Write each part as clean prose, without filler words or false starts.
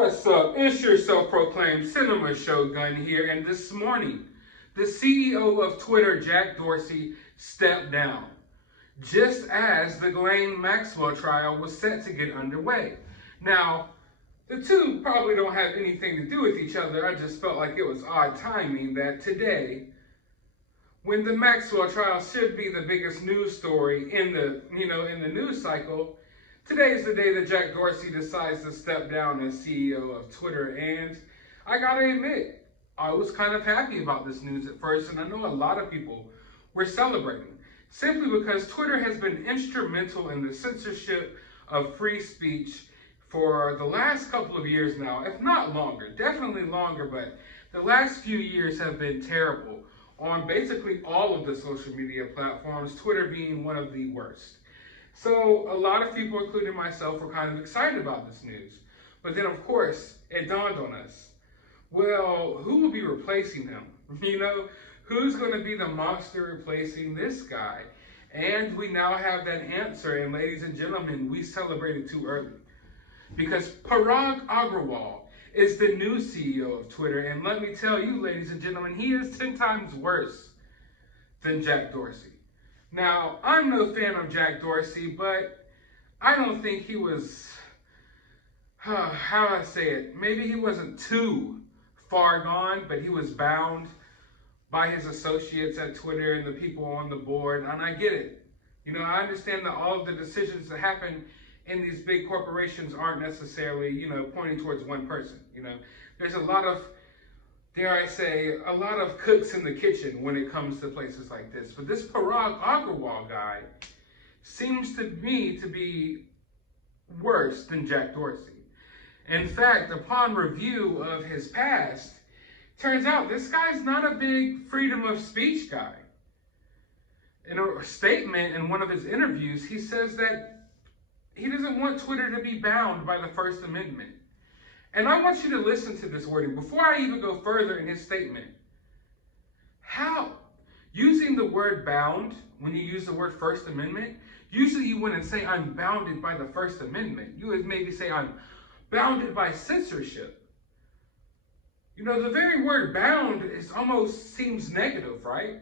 What's up? It's your self-proclaimed cinema shogun here, and this morning, the CEO of Twitter, Jack Dorsey, stepped down, just as the Ghislaine Maxwell trial was set to get underway. Now, the two probably don't have anything to do with each other. I just felt like it was odd timing that today, when the Maxwell trial should be the biggest news story in the news cycle, today is the day that Jack Dorsey decides to step down as CEO of Twitter. And I gotta admit, I was kind of happy about this news at first, and I know a lot of people were celebrating, simply because Twitter has been instrumental in the censorship of free speech for the last couple of years now, if not longer, definitely longer, but the last few years have been terrible on basically all of the social media platforms, Twitter being one of the worst. So a lot of people, including myself, were kind of excited about this news. But then, of course, it dawned on us, well, who will be replacing him? Who's going to be the monster replacing this guy? And we now have that answer, and ladies and gentlemen, we celebrated too early. Because Parag Agrawal is the new CEO of Twitter, and let me tell you, ladies and gentlemen, he is 10 times worse than Jack Dorsey. Now, I'm no fan of Jack Dorsey, but I don't think he was, how do I say it? Maybe he wasn't too far gone, but he was bound by his associates at Twitter and the people on the board, and I get it. I understand that all of the decisions that happen in these big corporations aren't necessarily, pointing towards one person. There's a lot of, dare I say, a lot of cooks in the kitchen when it comes to places like this. But this Parag Agrawal guy seems to me to be worse than Jack Dorsey. In fact, upon review of his past, turns out this guy's not a big freedom of speech guy. In a statement in one of his interviews, he says that he doesn't want Twitter to be bound by the First Amendment. And I want you to listen to this wording before I even go further in his statement. How? Using the word bound, when you use the word First Amendment, usually you wouldn't say I'm bounded by the First Amendment. You would maybe say I'm bounded by censorship. The very word bound almost seems negative, right?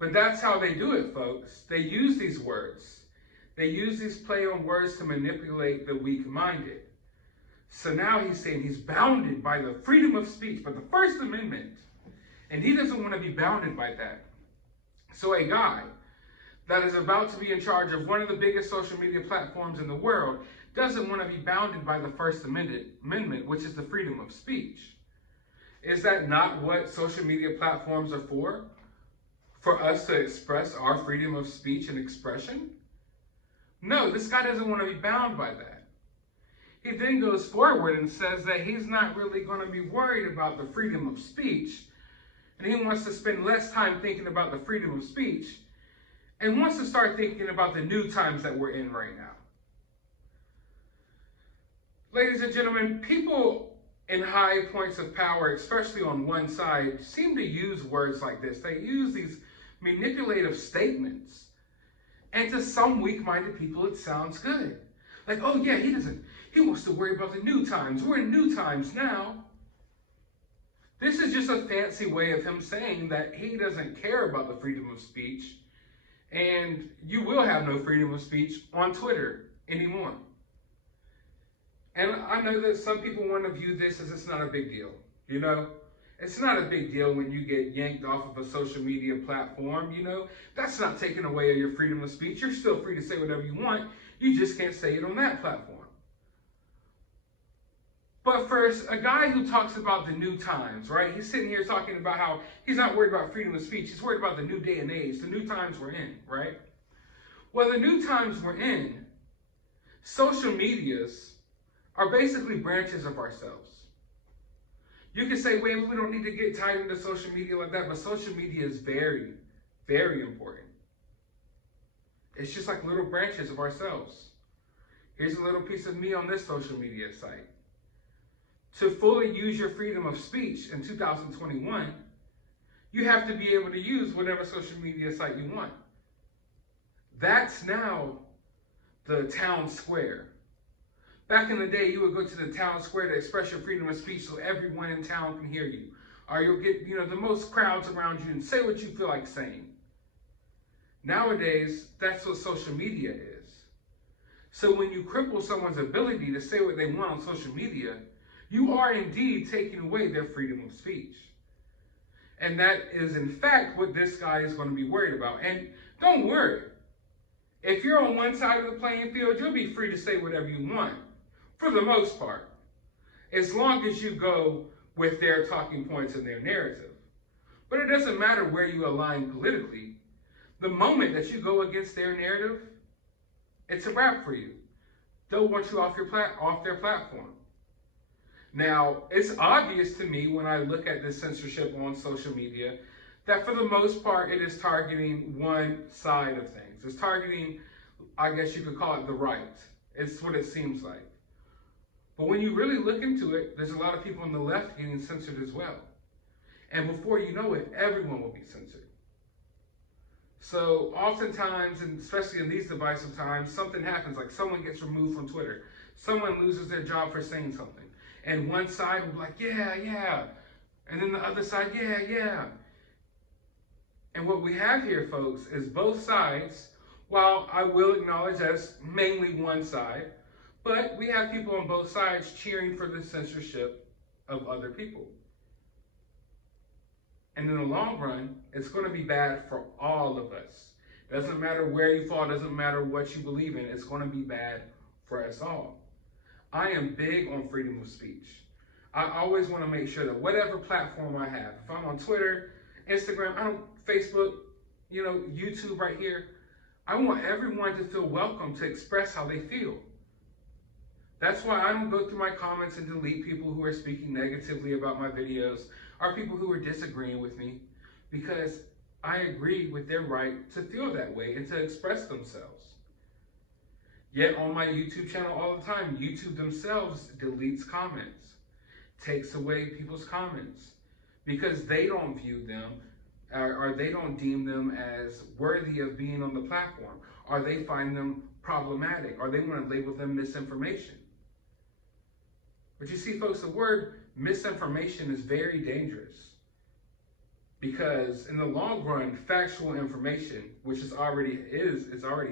But that's how they do it, folks. They use these words. They use these play on words to manipulate the weak-minded. So now he's saying he's bounded by the freedom of speech, by the First Amendment. And he doesn't want to be bounded by that. So a guy that is about to be in charge of one of the biggest social media platforms in the world doesn't want to be bounded by the First Amendment, which is the freedom of speech. Is that not what social media platforms are for? For us to express our freedom of speech and expression? No, this guy doesn't want to be bound by that. He then goes forward and says that he's not really going to be worried about the freedom of speech, and he wants to spend less time thinking about the freedom of speech and wants to start thinking about the new times that we're in right now. Ladies and gentlemen, people in high points of power, especially on one side, seem to use words like this. They use these manipulative statements, and to some weak-minded people, it sounds good. Like, oh yeah, he wants to worry about the new times. We're in new times now. This is just a fancy way of him saying that he doesn't care about the freedom of speech, and you will have no freedom of speech on Twitter anymore. And I know that some people want to view this as it's not a big deal, It's not a big deal when you get yanked off of a social media platform, That's not taking away your freedom of speech. You're still free to say whatever you want. You just can't say it on that platform. But first, a guy who talks about the new times, right? He's sitting here talking about how he's not worried about freedom of speech. He's worried about the new day and age, the new times we're in, right? Well, the new times we're in, social medias are basically branches of ourselves. You can say, wait, we don't need to get tied into social media like that, but social media is very, very important. It's just like little branches of ourselves. Here's a little piece of me on this social media site. To fully use your freedom of speech in 2021, you have to be able to use whatever social media site you want. That's now the town square. Back in the day, you would go to the town square to express your freedom of speech so everyone in town can hear you. Or you'll get, the most crowds around you and say what you feel like saying. Nowadays, that's what social media is. So when you cripple someone's ability to say what they want on social media, you are indeed taking away their freedom of speech. And that is, in fact, what this guy is going to be worried about. And don't worry. If you're on one side of the playing field, you'll be free to say whatever you want, for the most part, as long as you go with their talking points and their narrative. But it doesn't matter where you align politically. The moment that you go against their narrative, it's a wrap for you. They'll want you off their platform. Now, it's obvious to me when I look at the censorship on social media that for the most part it is targeting one side of things. It's targeting, I guess you could call it the right. It's what it seems like. But when you really look into it, there's a lot of people on the left getting censored as well. And before you know it, everyone will be censored. So oftentimes, and especially in these divisive times, something happens, like someone gets removed from Twitter. Someone loses their job for saying something. And one side will be like, yeah. And then the other side, yeah. And what we have here, folks, is both sides, while I will acknowledge that's mainly one side, but we have people on both sides cheering for the censorship of other people. And in the long run, it's going to be bad for all of us. Doesn't matter where you fall, doesn't matter what you believe in, it's going to be bad for us all. I am big on freedom of speech. I always want to make sure that whatever platform I have, if I'm on Twitter, Instagram, Facebook, YouTube right here, I want everyone to feel welcome to express how they feel. That's why I don't go through my comments and delete people who are speaking negatively about my videos or people who are disagreeing with me, because I agree with their right to feel that way and to express themselves. Yet on my YouTube channel all the time, YouTube themselves deletes comments, takes away people's comments, because they don't view them or they don't deem them as worthy of being on the platform, or they find them problematic, or they want to label them misinformation. But you see, folks, the word misinformation is very dangerous, because in the long run, factual information, which is already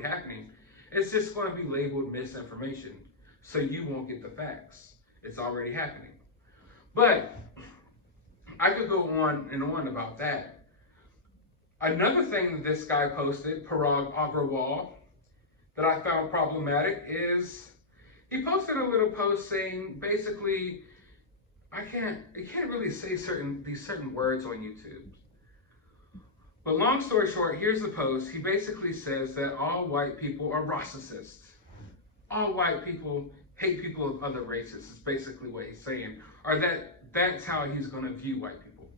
happening, it's just going to be labeled misinformation, so you won't get the facts. It's already happening. But I could go on and on about that. Another thing that this guy posted, Parag Agrawal, that I found problematic is he posted a little post saying basically, it can't really say these certain words on YouTube. But long story short, here's the post. He basically says that all white people are racists. All white people hate people of other races, is basically what he's saying. Or that's how he's going to view white people.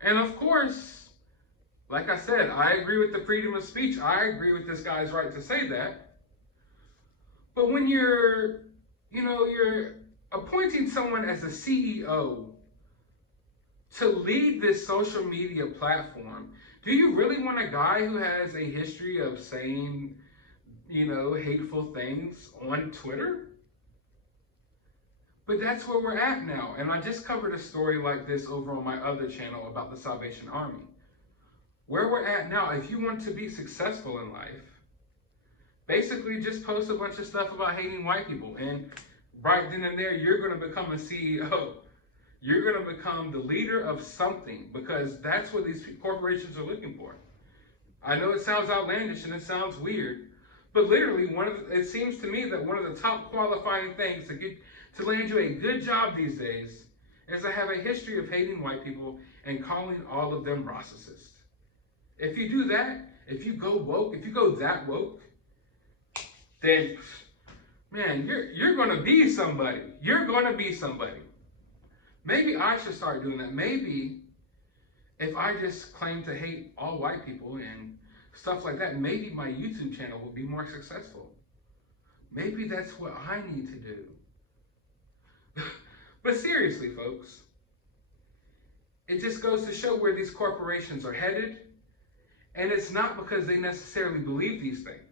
And of course, like I said, I agree with the freedom of speech. I agree with this guy's right to say that. But when you're appointing someone as a CEO to lead this social media platform, do you really want a guy who has a history of saying, hateful things on Twitter? But that's where we're at now. And I just covered a story like this over on my other channel about the Salvation Army. Where we're at now, if you want to be successful in life, basically just post a bunch of stuff about hating white people. And right then and there, you're going to become a CEO. You're going to become the leader of something, because that's what these corporations are looking for. I know it sounds outlandish and it sounds weird, but literally it seems to me that one of the top qualifying things to land you a good job these days is to have a history of hating white people and calling all of them racists. If you do that, if you go woke, if you go that woke, then, man, you're going to be somebody. You're going to be somebody. Maybe I should start doing that. Maybe if I just claim to hate all white people and stuff like that, maybe my YouTube channel will be more successful. Maybe that's what I need to do. But seriously, folks, it just goes to show where these corporations are headed. And it's not because they necessarily believe these things.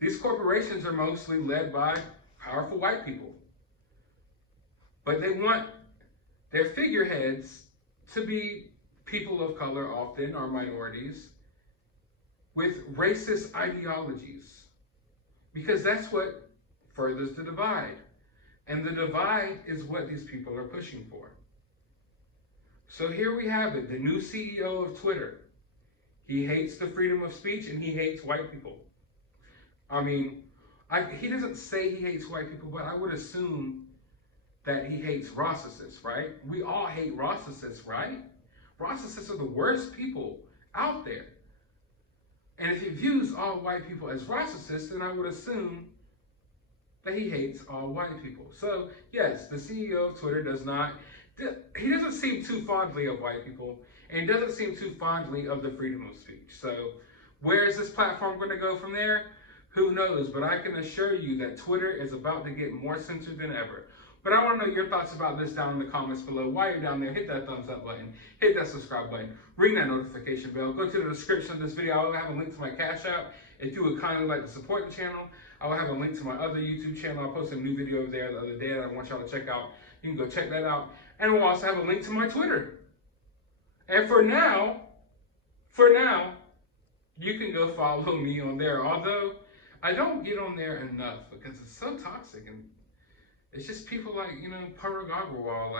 These corporations are mostly led by powerful white people. But they want their figureheads to be people of color often, or minorities, with racist ideologies. Because that's what furthers the divide. And the divide is what these people are pushing for. So here we have it, the new CEO of Twitter. He hates the freedom of speech and he hates white people. I mean, he doesn't say he hates white people, but I would assume that he hates racists, right? We all hate racists, right? Racists are the worst people out there. And if he views all white people as racists, then I would assume that he hates all white people. So yes, the CEO of Twitter he doesn't seem too fondly of white people, and he doesn't seem too fondly of the freedom of speech. So where is this platform going to go from there? Who knows? But I can assure you that Twitter is about to get more censored than ever. But I want to know your thoughts about this down in the comments below. While you're down there, hit that thumbs up button, hit that subscribe button, ring that notification bell. Go to the description of this video. I will have a link to my Cash App. If you would kindly like to support the channel, I will have a link to my other YouTube channel. I posted a new video over there the other day that I want y'all to check out. You can go check that out. And we'll also have a link to my Twitter. And for now, you can go follow me on there. Although I don't get on there enough because it's so toxic and it's just people like, Parag Agrawal,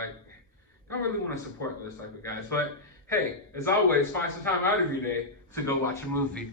don't really want to support those type of guys. But hey, as always, find some time out of your day to go watch a movie.